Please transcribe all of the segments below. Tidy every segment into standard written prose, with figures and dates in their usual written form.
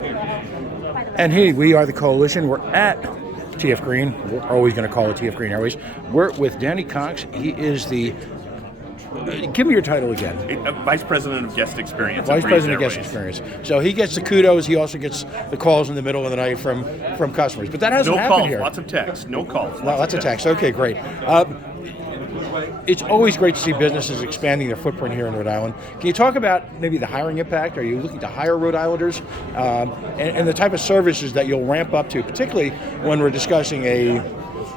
And hey, we are the Coalition. We're at TF Green. We're always going to call it TF Green Airways. We're with Danny Cox. He is the. Give me your title again. Vice President of Guest Experience. Vice President of Guest Experience. So he gets the kudos. He also gets the calls in the middle of the night from customers. But that hasn't happened calls, here. Lots of texts. No calls. Lots of texts. Okay, great. It's always great to see businesses expanding their footprint here in Rhode Island. Can you talk about maybe the hiring impact? Are you looking to hire Rhode Islanders? And the type of services that you'll ramp up to, particularly when we're discussing a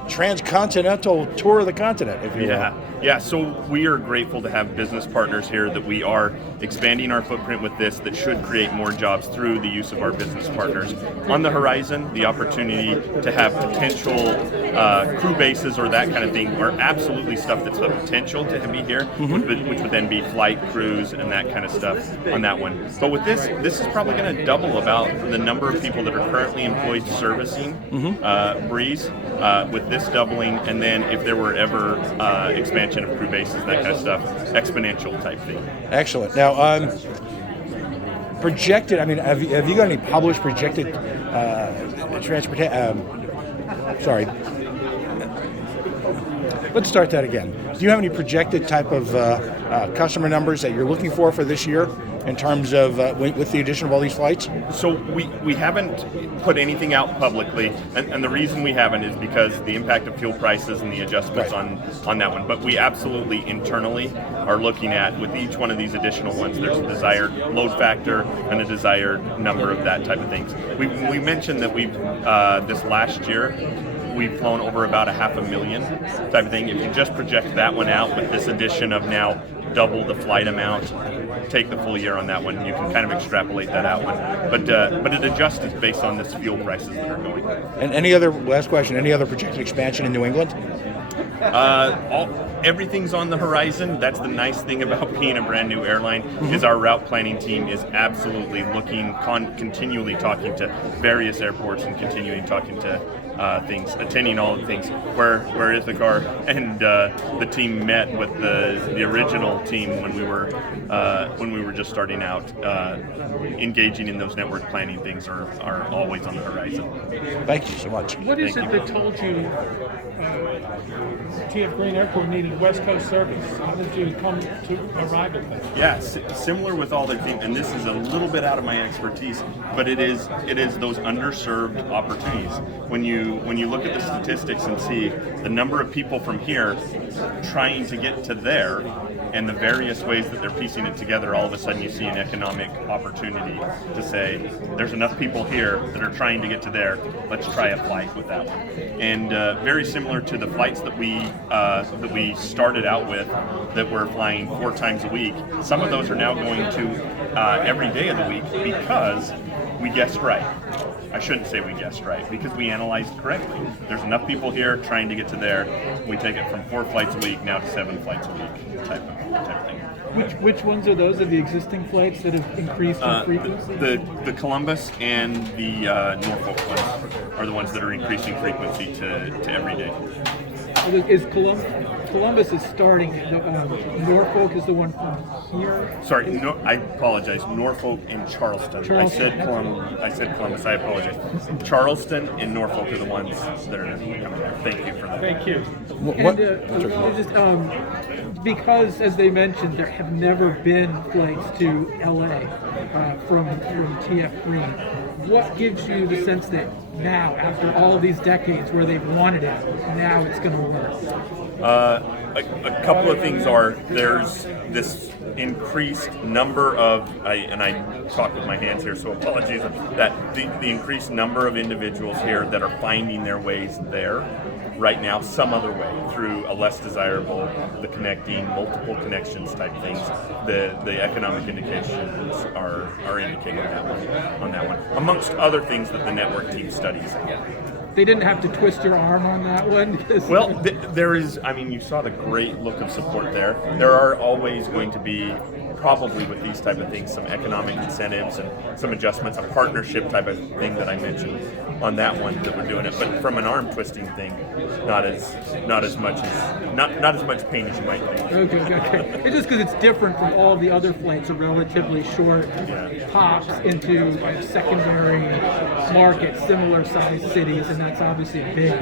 transcontinental tour of the continent, if you will. Yeah, so we are grateful to have business partners here that we are expanding our footprint with this that should create more jobs through the use of our business partners. On the horizon, the opportunity to have potential crew bases or that kind of thing are absolutely stuff that's the potential to be here, which would then be flight crews and that kind of stuff on that one. But with this is probably going to double about the number of people that are currently employed servicing Breeze with this doubling, and then if there were ever expansion of crew bases, that kind of stuff, exponential type thing. Excellent. Now, projected. I mean, have you got any published projected transportation? Sorry. Let's start that again. Do you have any projected type of customer numbers that you're looking for this year in terms of with the addition of all these flights? So we haven't put anything out publicly, and the reason we haven't is because the impact of fuel prices and the adjustments on that one. But we absolutely internally are looking at, with each one of these additional ones, there's a desired load factor and a desired number of that type of things. We mentioned that we've this last year we've flown over about 500,000 type of thing. If you just project that one out with this addition of now double the flight amount, take the full year on that one, you can kind of extrapolate that out one. But it adjusts based on this fuel prices that are going. And any other projected expansion in New England? Everything's on the horizon. That's the nice thing about being a brand new airline is our route planning team is absolutely looking, continually talking to various airports and continuing talking to things, attending all the things. Where Ithacar and the team met with the original team when we were just starting out, engaging in those network planning things are always on the horizon. Thank you so much. What is it that told you TF Green Airport needed West Coast service? How did you come to arrive at that? Yeah, similar with all their team, and this is a little bit out of my expertise, but it is those underserved opportunities. When you look at the statistics and see the number of people from here trying to get to there, and the various ways that they're piecing it together, all of a sudden you see an economic opportunity to say, there's enough people here that are trying to get to there, let's try a flight with that one. And very similar to the flights that we started out with, that we're flying 4 times a week, some of those are now going to every day of the week because we guessed right. I shouldn't say we guessed right, because we analyzed correctly. There's enough people here trying to get to there. We take it from 4 flights a week now to 7 flights a week type of thing. Which ones are those of the existing flights that have increased in frequency? The Columbus and the Norfolk ones are the ones that are increasing frequency to every day. Is Columbus is starting. Norfolk is the one from here. Sorry, no, I apologize. Norfolk and Charleston. I said Columbus. I apologize. Charleston and Norfolk are the ones that are coming there. Thank you for that. Thank you. What? Because, as they mentioned, there have never been flights to LA from TF Green. What gives you the sense that now, after all these decades where they've wanted it, now it's going to work? A couple of things are, there's this increased number of, and I talk with my hands here, so apologies, that the increased number of individuals here that are finding their ways there right now some other way, through a less desirable, the connecting, multiple connections type things. The economic indications are indicating that on that one, amongst other things that the network team studies. They didn't have to twist your arm on that one? Well, there is, I mean, you saw the great look of support there. There are always going to be probably with these type of things, some economic incentives and some adjustments, a partnership type of thing that I mentioned on that one that we're doing it. But from an arm twisting thing, not as much pain as you might think. Okay. It's just because it's different from all the other flights, are relatively short pops into secondary markets, similar sized cities, and that's obviously a big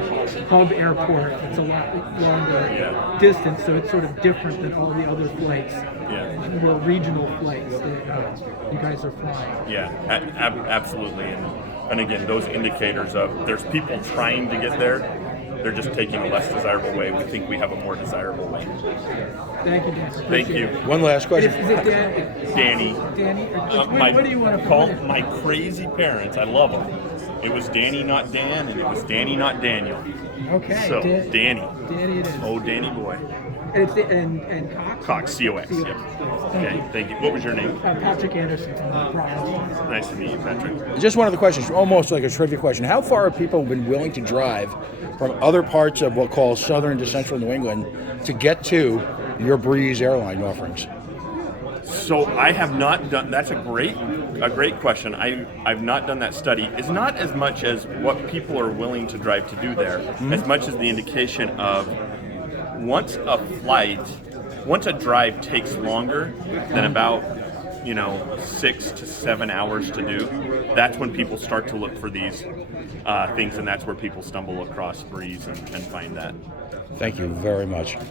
hub airport. It's a lot longer distance, so it's sort of different than all the other flights, more regional flights that you guys are flying. Yeah, absolutely. And again, those indicators of there's people trying to get there, they're just taking a less desirable way. We think we have a more desirable way. Thank you, Dan. Thank you. One last question. Is it Danny. Danny? My, What do you want to call put in? my crazy parents, I love them. It was Danny, not Dan, and it was Danny, not Daniel. Okay. So, Danny. Danny it is. Oh, Danny boy. And Cox? Cox, COX. Yep. Okay, thank you. What was your name? Patrick Anderson from Providence. Nice to meet you, Patrick. Just one of the questions, almost like a trivia question. How far have people been willing to drive from other parts of what calls southern to central New England to get to your Breeze airline offerings? So I have not done. That's a great question. I've not done that study. It's not as much as what people are willing to drive to do there, as much as the indication of once a drive takes longer than about 6 to 7 hours to do, that's when people start to look for these things, and that's where people stumble across Breeze and find that. Thank you very much.